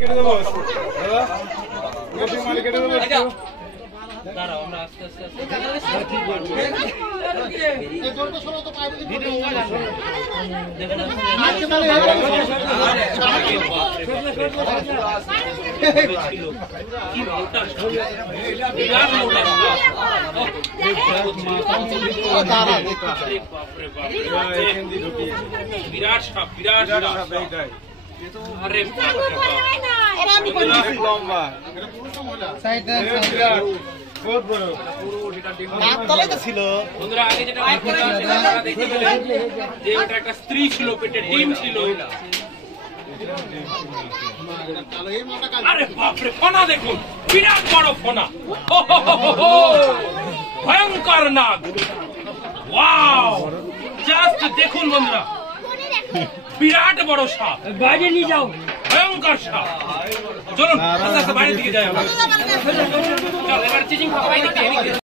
কেটে দেবো দাদা গোসি মাল কেটে দেবো দাঁড়াও আমরা আস্তে আস্তে ঠিক বলছো এই জলটা সরো তো বাইরে ভিডিও মোবাইল আসবে দেখুন আজকে তাহলে কি মোটা বিরাট মোটা বিরাট সাপ বিরাট সাপ আরে আরে আমি কই লম্বা এটা পুরো মহিলা বিরাট বহুত বড় রাত তলে তো ছিল বন্ধুরা আগে যেটা দেখতে পেলেন যে ওটা একটা স্ত্রী ছিল পেটে ডিম ছিল তাহলে এই মালটা কাল আরে বাপরে ফনা দেখুন বিরাট বড় ফনা ভয়ঙ্কর নাগ ওয়াও জাস্ট দেখুন বন্ধুরা বিরাট বড় সাপ বাইরে নিয়ে যাও ভয়ঙ্কর সাপ চলুন আস্তে আস্তে বাইরের দিকে যাই আমরা চল এবার চিচিং খাওয়া